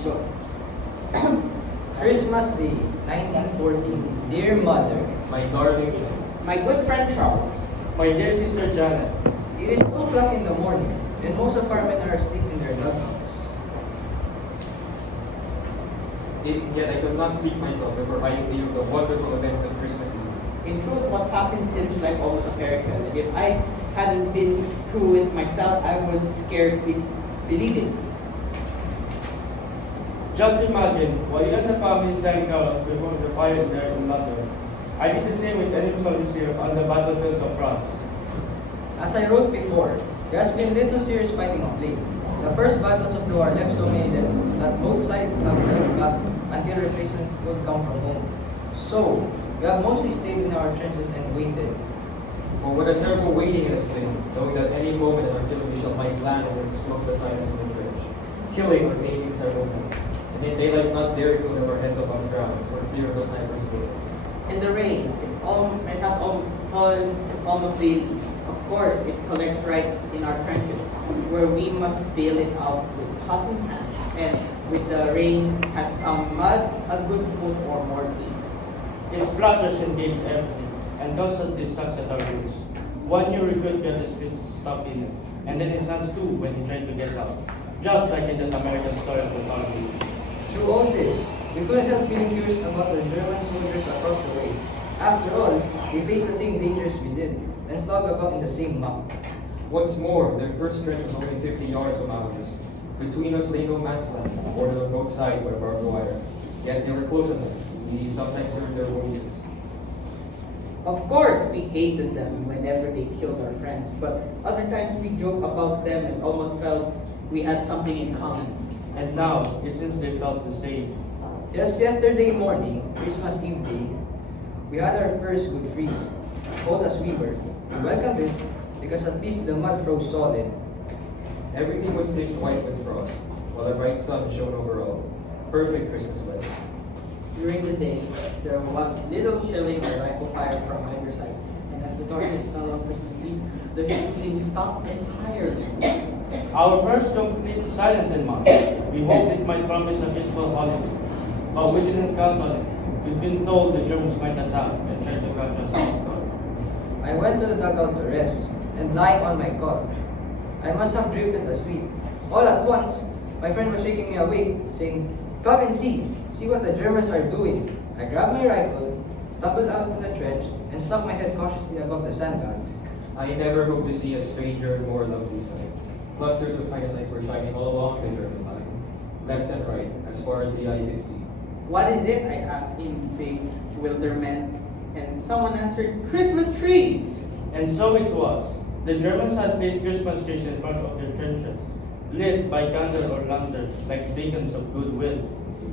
So, Christmas Day, 1914. Dear Mother, My darling, My good friend Charles. my dear sister Janet, it is 2 o'clock in the morning, and most of our men are asleep in their dugouts. yet I could not speak myself before writing to you the wonderful events of Christmas Eve. In truth, what happened seems like almost a fairy tale. And if I hadn't been through it myself, I would scarcely believe it. Just imagine, while you and the family sang carols before the fire there in London, I did the same with enemy soldiers here on the battlefields of France. As I wrote before, there has been little serious fighting of late. The first battles of the war left so many dead that both sides have held back until replacements could come from home. So, we have mostly stayed in our trenches and waited. Oh, what a terrible waiting it has been, knowing that any moment an artillery shall might land and smoke the silence of the trench, killing or maiming several men. And in daylight not daring to lift our heads above the ground for fear of the sniper's bullet. In the rain, it has fallen almost daily. Of course, it collects right in our trenches, where we must bail it out with pots and pans. And with the rain has come mud a good foot or more deep. It splatters and digs everything, and constantly sucks at our roots. One new recruit got his feet stuck in it, and then his hands too when he tried to get out. Just like in that American story of the Target. Through all this, we couldn't help feeling curious about the German soldiers across the way. After all, they faced the same dangers we did, and slog about in the same muck. What's more, their first trench was only 50 yards from ours. Between us lay no man's land, bordered on both sides by barbed wire. Yet they were close enough. We sometimes heard their voices. Of course, we hated them whenever they killed our friends, but other times we joked about them and almost felt we had something in common. And now, it seems they felt the same. Just yesterday morning, Christmas Eve day, we had our first good freeze. Cold as we were, we welcomed it because at least the mud froze solid. Everything was stitched white with frost, while a bright sun shone over all. Perfect Christmas weather. During the day, there was little chilling or rifle fire from either side, and as the darkness fell on Christmas Eve, the shooting stopped entirely. Our first complete silence in March. We hoped it might promise a peaceful holiday, but we didn't count on it. We'd been told the Germans might attack and try to catch us off guard. I went to the dugout to rest, and lying on my cot, I must have drifted asleep. All at once, my friend was shaking me awake, saying, "Come and see what the Germans are doing." I grabbed my rifle, stumbled out to the trench, and stuck my head cautiously above the sandbags. I never hoped to see a stranger and more lovely sight. Clusters of tiny lights were shining all along the German line, left and right, as far as the eye could see. What is it? I asked in big bewilderment, and someone answered, "Christmas trees!" And so it was. The Germans had placed Christmas trees in front of their trenches, lit by candle or lantern, like beacons of goodwill.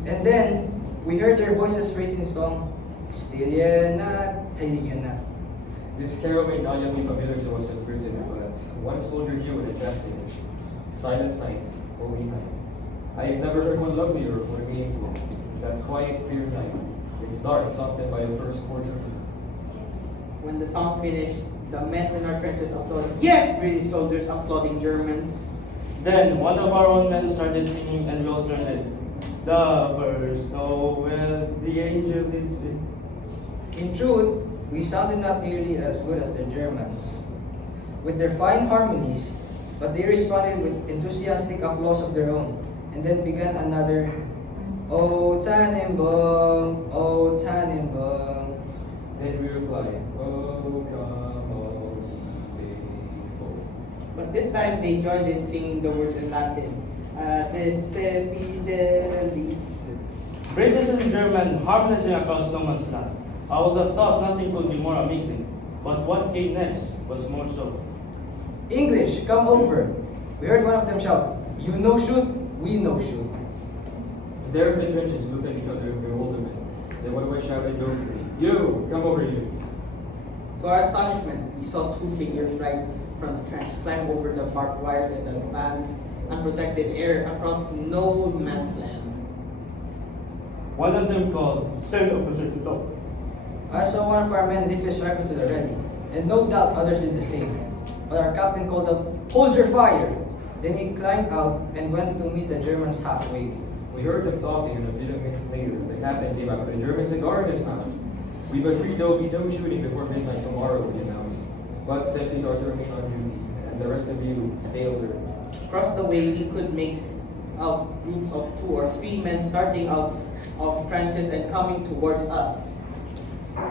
And then, we heard their voices raising song, "Stille Nacht, Heilige Nacht." This carol may not yet be familiar to us in Britain, but one soldier knew it in drastic. Silent night, holy night. I have never heard one lovelier or more meaningful. That quiet, clear night. It's dark, softened by the first quarter. When the song finished, the men in our trenches applauded. Yes, British soldiers applauding Germans. Then one of our own men started singing and we all joined in. The first Noel, the angel did sing. In truth, we sounded not nearly as good as the Germans, with their fine harmonies, but they responded with enthusiastic applause of their own, and then began another, "O Tannenbaum, O Tannenbaum." Then we replied, "Oh, come all ye faithful." But this time they joined in singing the words in Latin. Adeste fidelis. British and German harmonizing across no man's land. I would have thought nothing could be more amazing. But what came next was more so. "English, come over." We heard one of them shout, "You know shoot, we know shoot." There in the trenches looked at each other in bewilderment. Then one of us shouted jokingly, "You, come over you." To our astonishment, we saw two figures rise from the trench, climb over the barbed wires and advance unprotected air across no man's land. One of them called, "Send officer to talk." I saw one of our men lift his rifle to the ready, and no doubt others did the same. But our captain called up, "Hold your fire!" Then he climbed out and went to meet the Germans halfway. We heard them talking, and a few minutes later, the captain came out with a German cigar in his mouth. We've agreed there will be no shooting before midnight tomorrow, he announced. But sentries are to remain on duty, and the rest of you stay alert. Across the way, we could make out groups of 2 or 3 men starting out of trenches and coming towards us.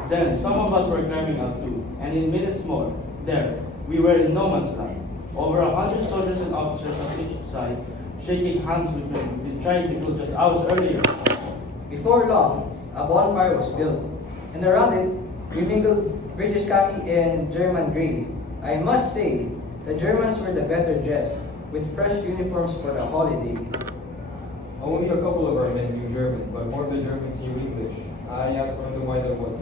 Then some of us were grabbing out too, and in minutes more, there, we were in no man's land. Over 100 soldiers and officers on each side, shaking hands with men we'd been trying to kill just hours earlier. Before long, a bonfire was built, and around it, we mingled British khaki and German grey. I must say, the Germans were the better dressed, with fresh uniforms for the holiday. Only a couple of our men knew German, but more of the Germans knew English. I asked one of them why that was.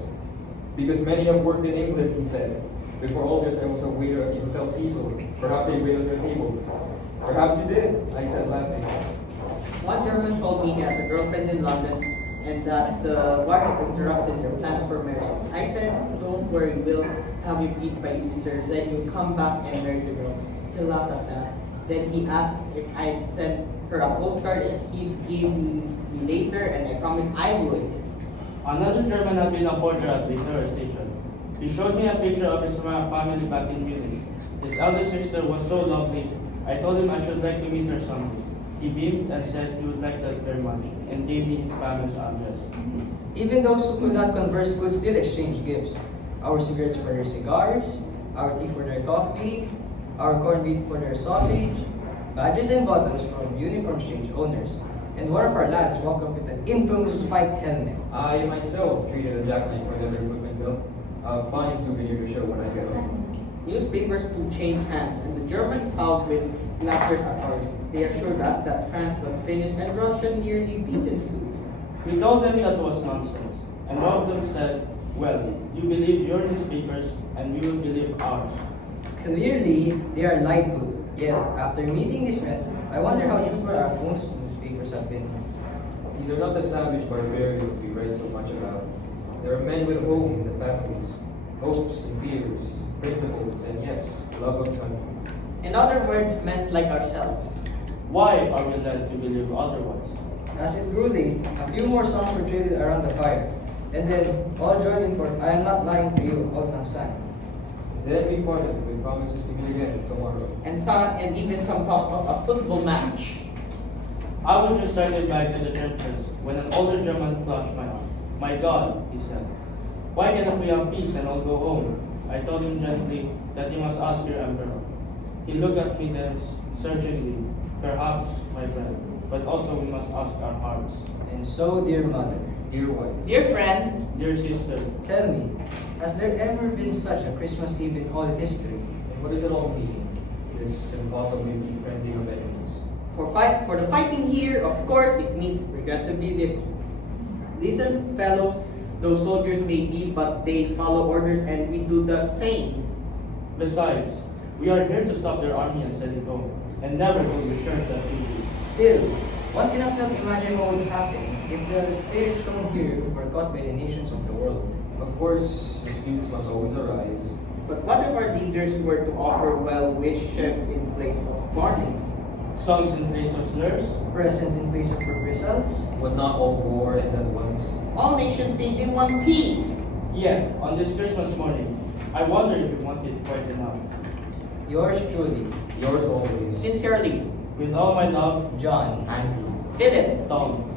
Because many have worked in England, he said. Before all this, I was a waiter at the Hotel Cecil. Perhaps I waited on your table. Perhaps you did, I said, laughing. One German told me he has a girlfriend in London and that the war has interrupted their plans for marriage. I said, don't worry, we'll have you beat by Easter, then you'll come back and marry the girl. He laughed at that. Then he asked if I'd send her a postcard and he'd give me later, and I promised I would. Another German had been a porter at Victoria Station. He showed me a picture of his family back in Munich. His elder sister was so lovely. I told him I should like to meet her someday. He beamed and said he would like that very much, and gave me his family's address. Even those who could not converse could still exchange gifts. Our cigarettes for their cigars, our tea for their coffee, our corned beef for their sausage, badges and buttons from uniform exchange owners. And one of our lads walked up with an infamous spiked helmet. I myself treated a jackknife for leather equipment bill. A fine souvenir to show when I get home. Newspapers too changed hands, and the Germans piled with letters at ours. They assured us that France was finished and Russia nearly beaten too. We told them that was nonsense, and one of them said, well, you believe your newspapers, and we will believe ours. Clearly, they are lied to. Yet, after meeting these men, I wonder how truthful our own newspapers have been. These are not the savage barbarians we write so much about. They are men with homes and families, hopes and fears, principles, and yes, love of country. In other words, men like ourselves. Why are we led to believe otherwise? As it grew late, a few more songs were traded around the fire. And then, all joined in for I Am Not Lying to You, Old Lang Syne. Then we parted with promises to meet again tomorrow. And even some talks of a football match. I was just started back to the trenches when an older German clutched my arm. My God, he said, why cannot we have peace and all go home? I told him gently that he must ask your emperor. He looked at me then searchingly. Perhaps, my friend, but also we must ask our hearts. And so, dear mother, Dear wife, Dear friend, Dear sister, tell me, has there ever been such a Christmas Eve in all history? and what does it all mean? This impossibly befriending of enemies. for the fighting here, of course, it means regrettably little. Listen, fellows, those soldiers may be, but they follow orders and we do the same. besides, we are here to stop their army and send it home, and never will return that duty. Still, one cannot help imagine what would happen if the traitors shown here were caught by the nations of the world. Of course, disputes must always arise. But what if our leaders were to offer well wishes in place of warnings? Songs in place of slurs? Presents in place of reprisals? Would not all war end at once? All nations say they want peace. Yet, on this Christmas morning, I wonder if we want it quite enough. Yours truly, Yours always, Sincerely, With all my love, John. Andrew. Philip. Tom.